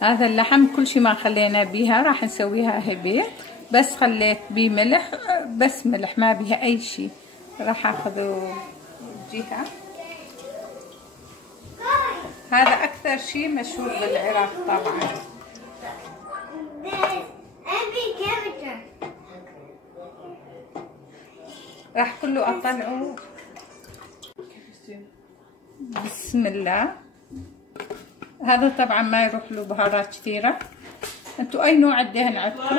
هذا اللحم كل شي ما خلينا بيها، راح نسويها هبيط، بس خليت بيه ملح، بس ملح ما بيها اي شي. راح اخذ جهة. هذا اكثر شي مشهور بالعراق طبعا. راح كله اطلعه. بسم الله. هذا طبعا ما يروح له بهارات كثيرة. انتو اي نوع دهن عندكم؟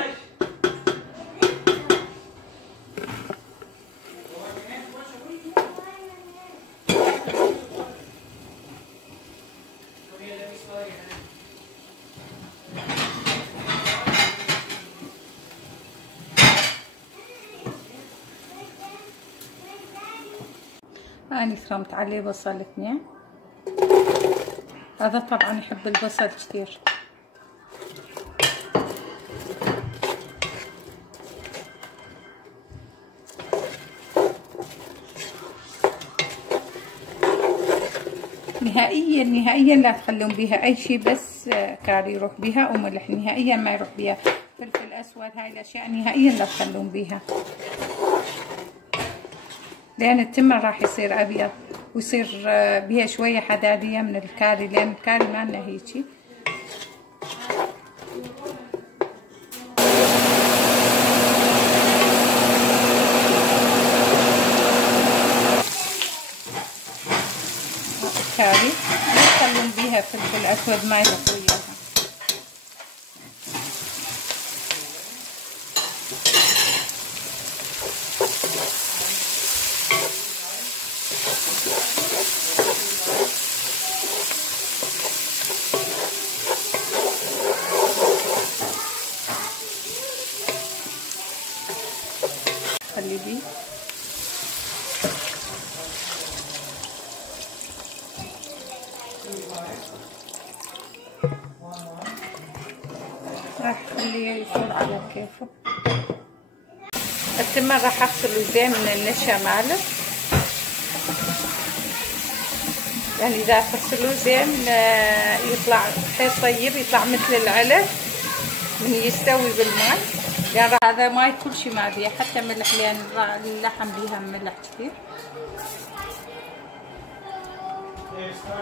أنا فرمت عليه بصل 2. هذا طبعا يحب البصل كثير. نهائيا لا تخلون بيها اي شيء، بس كاري يروح بيها وملح، نهائيا ما يروح بيها فلفل اسود، هاي الاشياء نهائيا لا تخلون بيها، لان التمر راح يصير ابيض ويصير بيها شويه حداديه من الكاري، لان الكاري مالنا هيجي. كاري لا تخلون بيها فلفل اسود، ما يروح وياها. خلي بيه راح خليه يفور على كيفه. التمر راح اغسله زين من النشا ماله، يعني اذا غسلوه زين يطلع حيل طيب، يطلع مثل العلف من يستوي بالماء. يعني هذا ماي كل شي ما بيه حتى ملح، لان اللحم بيها ملح كثير.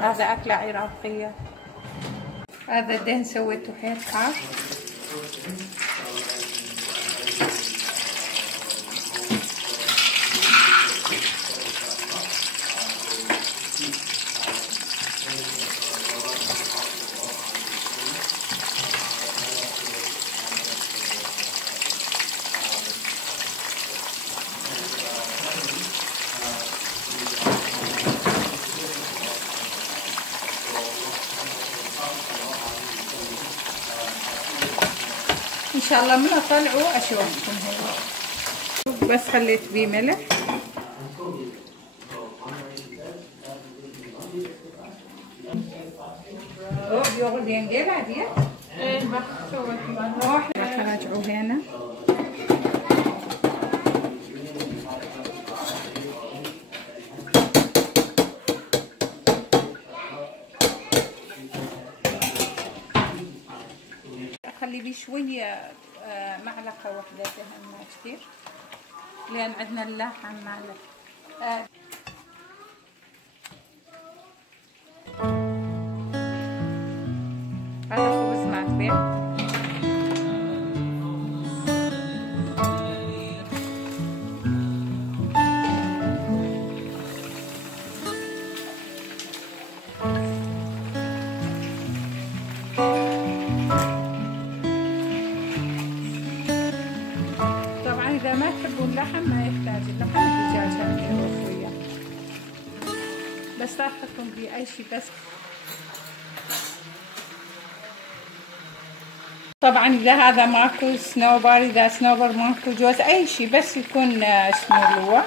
هذا أكلة عراقية. هذا الدهن سويته حيل حار. ان شاء الله من اطلعه اشوفكم. هي بس خليت بيه ملح. بيغلي ينقل عادي. ايه بس سويت راح اراجعه هنا. خلي بيه شويه معلقه واحده دهن، ما كثير، لان عندنا اللحم معلقه. هذا خبز معفن. إذا ما تحبون اللحم ما يحتاج اللحم، الدجاج هم يروح وياه، بس لا تحطون بيه أي شيء. بس طبعا إذا هذا ماكو صنوبر، إذا صنوبر ماكو جوز، أي شيء بس يكون شنو هو